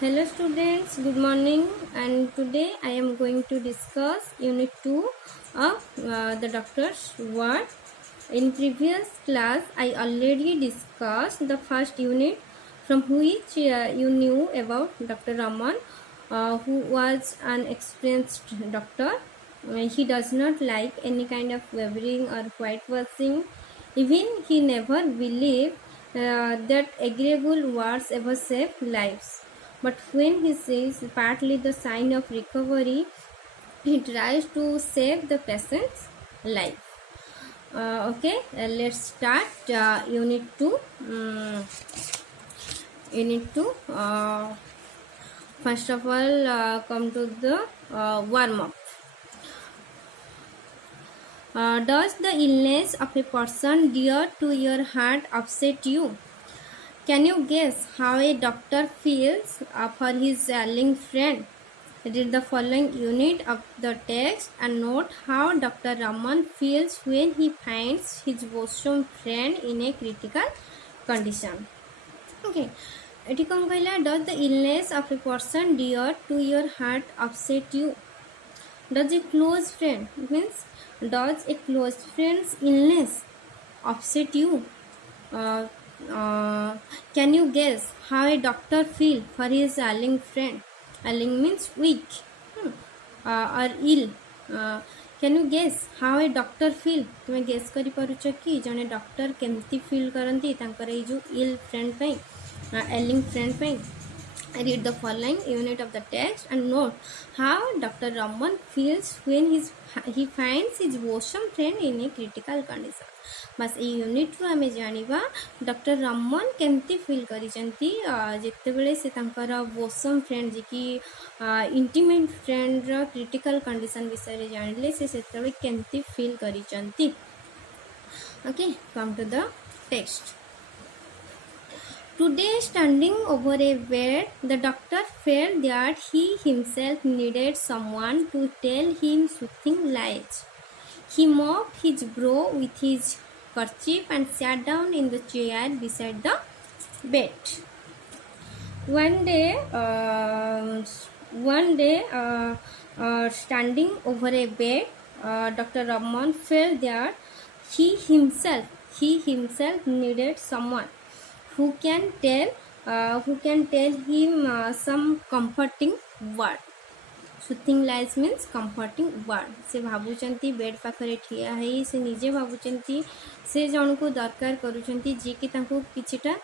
Hello students, good morning, and today I am going to discuss unit 2 of the doctor's word. In previous class I already discussed the first unit from which you knew about Dr. Raman, who was an experienced doctor. He does not like any kind of wavering or whitewashing. Even he never believed that agreeable words ever save lives. But when he sees partly the sign of recovery, he tries to save the patient's life. Let's start unit 2. Unit 2. First of all, come to the warm up. Does the illness of a person dear to your heart upset you? Can you guess how a doctor feels for his ailing friend? Read the following unit of the text and note how Dr. Raman feels when he finds his bosom friend in a critical condition. Okay. Eighty कौन कहला does the illness of a person dear to your heart upset you? Does a close friend means does a close friend's illness upset you? Can you guess how a doctor feel for his ailing friend? Ailing means weak or ill. Can you guess how a doctor feel? तुम्हें guess करी पारुछ कि जने doctor केमती feel करंती तांकर ए जो ill friend पे ailing friend पे. Read the following unit of the text and note how Dr. Raman feels when he finds his bosom friend in a critical condition. बस ये यूनिट रू आम जाना डॉक्टर रमन केमती फील करिसेंती जेते बेले से तांकर बोसम फ्रेंड जे कि इंटीमेट फ्रेंड रो क्रिटिकल कंडीशन विषय रे जानिले से सेते केमती फील करिसेंती. Okay, come to the text. Today, standing over a bed, the doctor felt that he himself needed someone to tell him soothing lies. He mopped his brow with his kerchief and sat down in the chair beside the bed. One day, standing over a bed, Dr. Raman felt that he himself needed someone who can tell him some comforting word. Soothing lies means comforting word. से भावुचंती bed पाखरे ठिया है से निजे भावुचंती से जन को दरकार करूचंती जे कि तांको किछिटा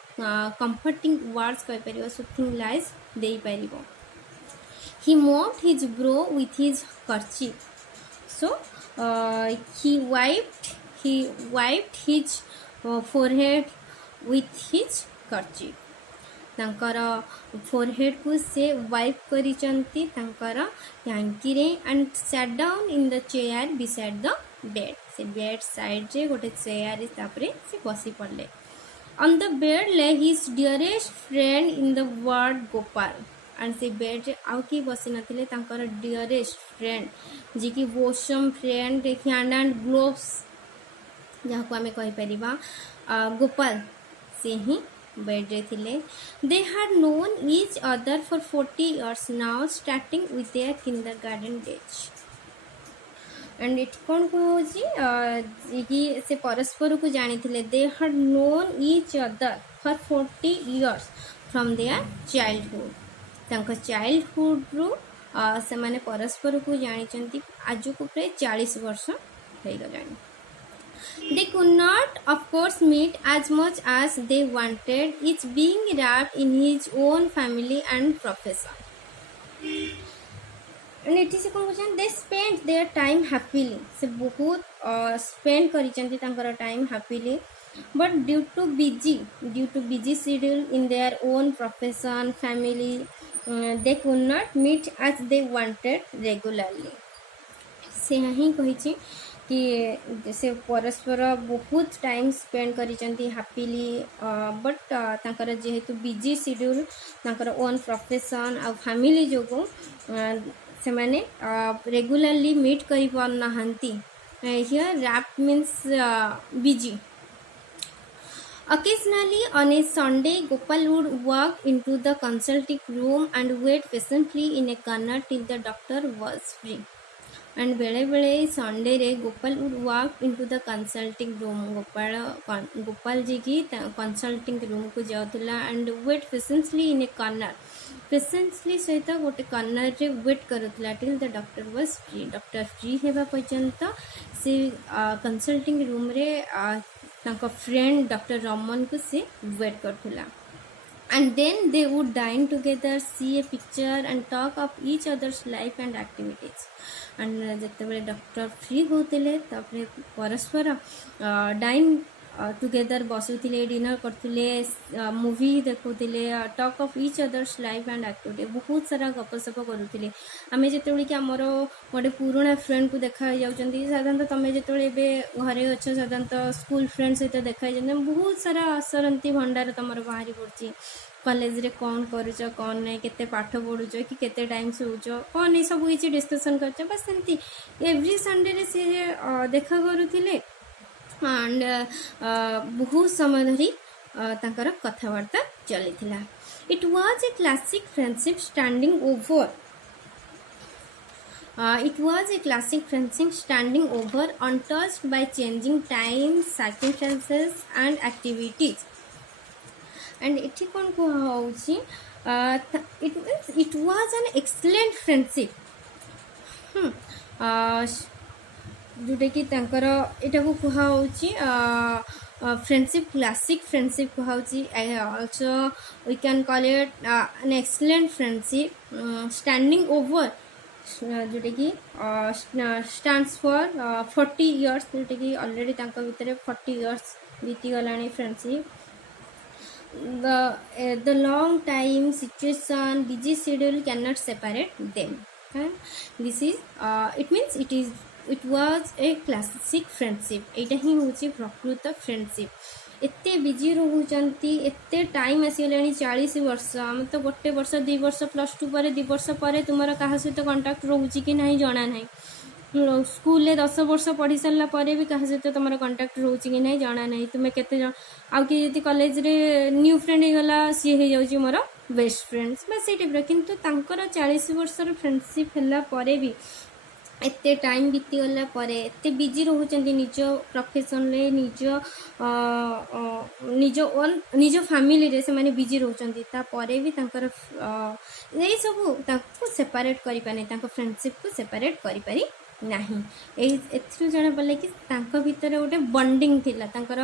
comforting words कहि परिबो, soothing lies देई परिबो. He mopped his brow with his kerchief. So he wiped his forehead with his kerchief. तांकर फोरहेड को से वाइप करिचंती तांकर हैंकी रे and sat down in the chair beside the bed. से bed side रे गोटे chair रे तापरे से बसी पड़ले. ऑन द बेड ले his dearest friend in the world Gopal. And से बेड रे आउ की बसी नथिले तांकर डियरेस्ट फ्रेंड जे कि बोसम फ्रेंड हैंड एंड ग्लोव्स जहाँ को आमे कहि परिबा गोपाल से ही बेड रे थिले. They had known each other for 40 years now, starting with their kindergarten days. And it कौन कहोजी कि से परस्पर को जानी थिले. They had known each other for 40 years from their childhood. तांका childhood रू से माने परस्पर को जानी चंती आज को प्राय 40 वर्ष हो गलानी. They could not, of course, meet as much as they wanted, each being wrapped in his own family and profession. And it is they spent their time happily. से बहुत spend करिचंती तांकर time happily, but due to busy schedule in their own profession, family, they could not meet as they wanted regularly. से ही कहिची कि से परस्पर बहुत time spend करिचंती happily, but तांकर जेहेतु बिजी शेड्यूल तांकर ओन प्रोफेशन आ फैमिली जोगो से माने रेगुलरली मीट करि पारनाहांती. Here rapt means busy. Occasionally, on a Sunday, Gopal would walk into the consulting room and wait patiently in a corner till the doctor was free. And बेले बेले Sunday रे Gopal would walk into the consulting room Gopal ji की consulting room को जाऊला and wait patiently in a corner patiently सहित गोटे corner रे wait करूला till the doctor was free doctor free हेबा पर्यंत से कंसल्टिंग रूम रे तांको फ्रेंड डॉक्टर रमन को से wait करथुला and then they would dine together, see a picture and talk of each other's life and activities. And ଯେତେବେଳେ doctor free ହେଉଥିଲେ ତାପରେ ପରସ୍ପର ଡାଇନ୍ ଟୁଗେଦର ବସୁଥିଲେ ଡିନର କରୁଥିଲେ ମୁଭି ଦେଖୁଥିଲେ talk of each others life and activity ବହୁତ ସାରା ଗପସପ କରୁଥିଲେ ଆମେ ଯେତେବେଳେ କି ଆମର ଗୋଟେ ପୁରୁଣା ଫ୍ରେଣ୍ଡକୁ ଦେଖା ହେଇଯାଉଛନ୍ତି ସାଧାରଣତଃ ତମେ ଯେତେବେଳେ ଏବେ ଘରେ ଅଛ ସାଧାରଣତଃ ସ୍କୁଲ ଫ୍ରେଣ୍ଡ ସହିତ ଦେଖା ହେଇଯାଉଛନ୍ତି ବହୁତ ସାରା ଅସରନ୍ତି ଭଣ୍ଡାର ତମର ବାହାରି ପଡ଼ୁଛି କଲେଜରେ କ'ଣ କରୁଛ କ'ଣ ନାହିଁ କେତେ ପାଠ ପଢ଼ୁଛ କି କେତେ ଟାଇମ୍ ଶୋଉଛ କ'ଣ ଏସବୁ କିଛି ଡିସ୍କସନ୍ କରୁଛ ବାସ୍ ସେମିତି ଏଭ୍ରି ସଣ୍ଡେରେ ସେ ଦେଖା କରୁଥିଲେ ଆଣ୍ଡ ବହୁତ ସମୟ ଧରି ତାଙ୍କର କଥାବାର୍ତ୍ତା ଚାଲିଥିଲା it was A classic friendship standing over it was a classic friendship standing over untouched by changing times, circumstances and activities. And it kon kuha hauchi it was an excellent friendship जोटा कि तांकर एटा को कुहा होची friendship classic friendship कुहा होची also we can call it an excellent friendship standing over जोटा कि स्टैंड्स फॉर 40 इयर्स जोटा कि ऑलरेडी तांका भितर 40 इयर्स बीती गलानी friendship the long time situation busy schedule cannot separate them this is it means it was a classic friendship एटा ही होची प्रकृत friendship एते बिजी रहउचंती एते टाइम आसीगलानी 40 वर्ष हम तो गोटे वर्ष 2 वर्ष +2 पर 2 वर्ष पर तुमरा कहा सहित कांटेक्ट रहउची कि नहीं जाना नहीं स्कूल 10 वर्ष पढ़ी सारा पर भी क्या सहित तुम कंटाक्ट रोचे कि नहीं जाना नहीं तुम्हें केते आउ कि कॉलेज रे न्यू फ्रेंड होगला सी हो जाऊँ मोर बेस्ट फ्रेंड्स बस ये टाइप किंतु तांकर 40 वर्षर फ्रेंडशिप है भी एते टाइम बीती गला पर एते बिजी रहउचंती निज प्रोफेशन रे निज फैमिली रे से माने बिजी रहउचंती ता परे भी तांकर ए सब ताको सेपरेट करि पानी तांको फ्रेंडशिप को सेपरेट करि पारी नहीं एथरू जाना पड़े कि तांको भीतर गोटे बॉन्डिंग थिला तांकर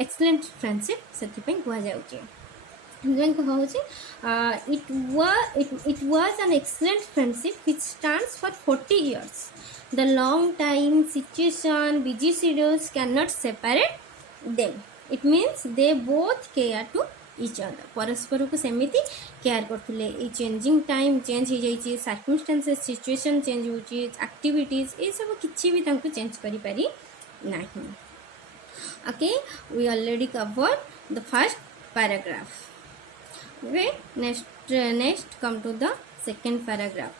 एक्सीलेंट फ्रेंडशिप सेति पे कुआ जाउची then कहउची it was an excellent friendship which stands for 40 years the long time situation busy schedules cannot separate them it means they both care to each other परस्पर को सेमिति केयर करथुले ए चेंजिंग टाइम चेंज हो जाई circumstances situation change होची activities ए सब किछि भी तांको चेंज करि पारी नाही okay we already cover the first paragraph okay next come to the second paragraph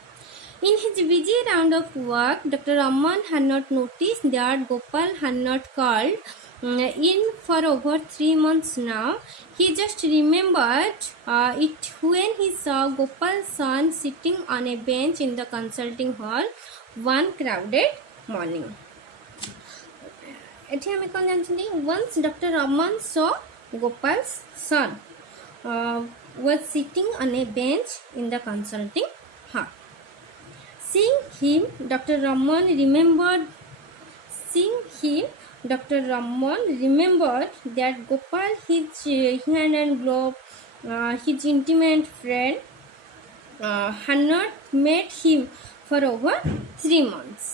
in his busy round of work Dr. Raman had not noticed that Gopal had not called in for over 3 months now he just remembered it when he saw Gopal's son sitting on a bench in the consulting hall one crowded morning एठी हमें कोन जानछनी once Dr. Raman saw Gopal's son was sitting on a bench in the consulting hall. Seeing him, Dr. Raman remembered that Gopal, his hand and glove, his intimate friend, had not met him for over 3 months.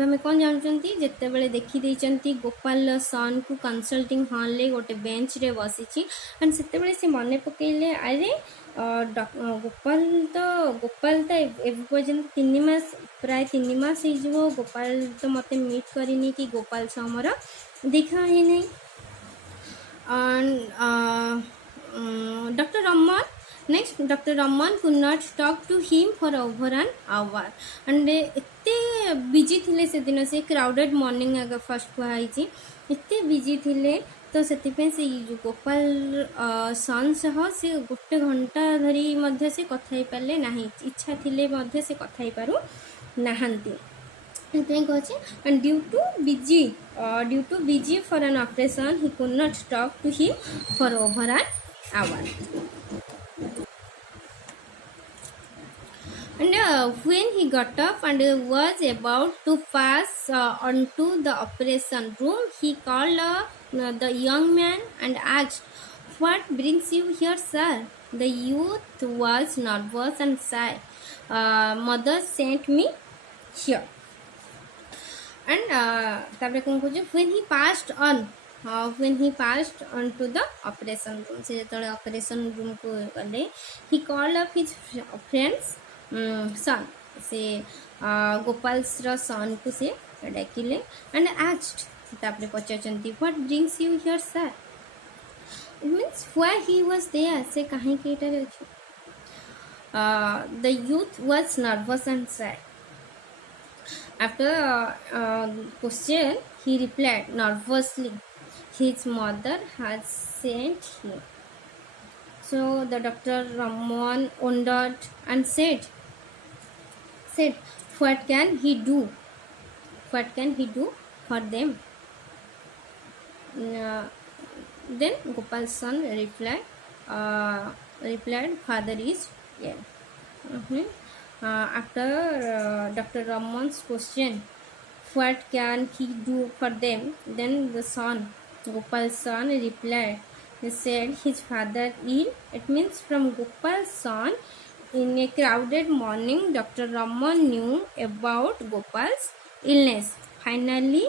आम कौन जानते जिते बड़े देखी गोपाल सन को consulting hall रे गोटे bench रे बसी एंड से से मन पकईले अरे गोपाल तो एपर्यंत 3 मास प्राय 3 मास हो गोपाल तो मत मीट करनी कि गोपाल से मोर देखा ही नहीं doctor Raman Next, Dr. Raman could not talk to him for over an hour. And इतने busy थिले से दिन से crowded morning अगर first को आई थी इतने busy थिले तो से से जो गोपाल सन सह से गोटे घंटा धरी मध्य से कथा ही पारे ना इच्छा थिले मध्य से कथा ही पारु नाहांती कहे and due to busy for an operation he could not talk to him for over an hour and when he got up and was about to pass onto the operation room he called the young man and asked what brings you here sir the youth was nervous and shy mother sent me here and तापर कौन कह when he passed on to the operation room से जो operation room को गले he called up his friends son से गोपाल सन को से डाकिले and asked तापर पचारचंती what brings you here sir it means why he was there से कहीं के इटारे अछि the youth was nervous and shy after question he replied nervously his mother had sent him so the doctor Ramon wondered and said what can he do for them then Gopal's son replied father is ill after Dr. Ramon's question what can he do for them then the son Gopal's son replied he said his father ill it means from Gopal's son in a crowded morning Dr. Ramon knew about Gopal's illness finally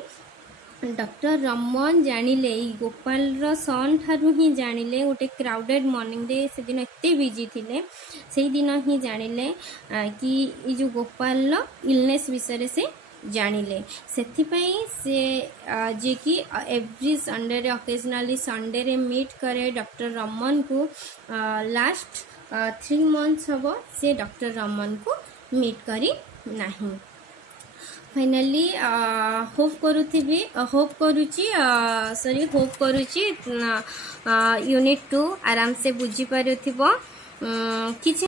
doctor Raman जानिले Gopal son ठारू ही जानिले गोटे crowded morning रे से दिन एते busy थिले से दिन ही जानिले कि ई जो गोपाल इलनेस विषय से जानिले सेथिपई से जे कि एवरी संडे रे ओकेजनली संडे रे मीट करे डॉक्टर रमन को लास्ट 3 मंथ्स हबो से डॉक्टर रमन को मीट करी नाही फाइनली होप करुची यूनिट 2 आराम से बुझी पारुथिबो किछि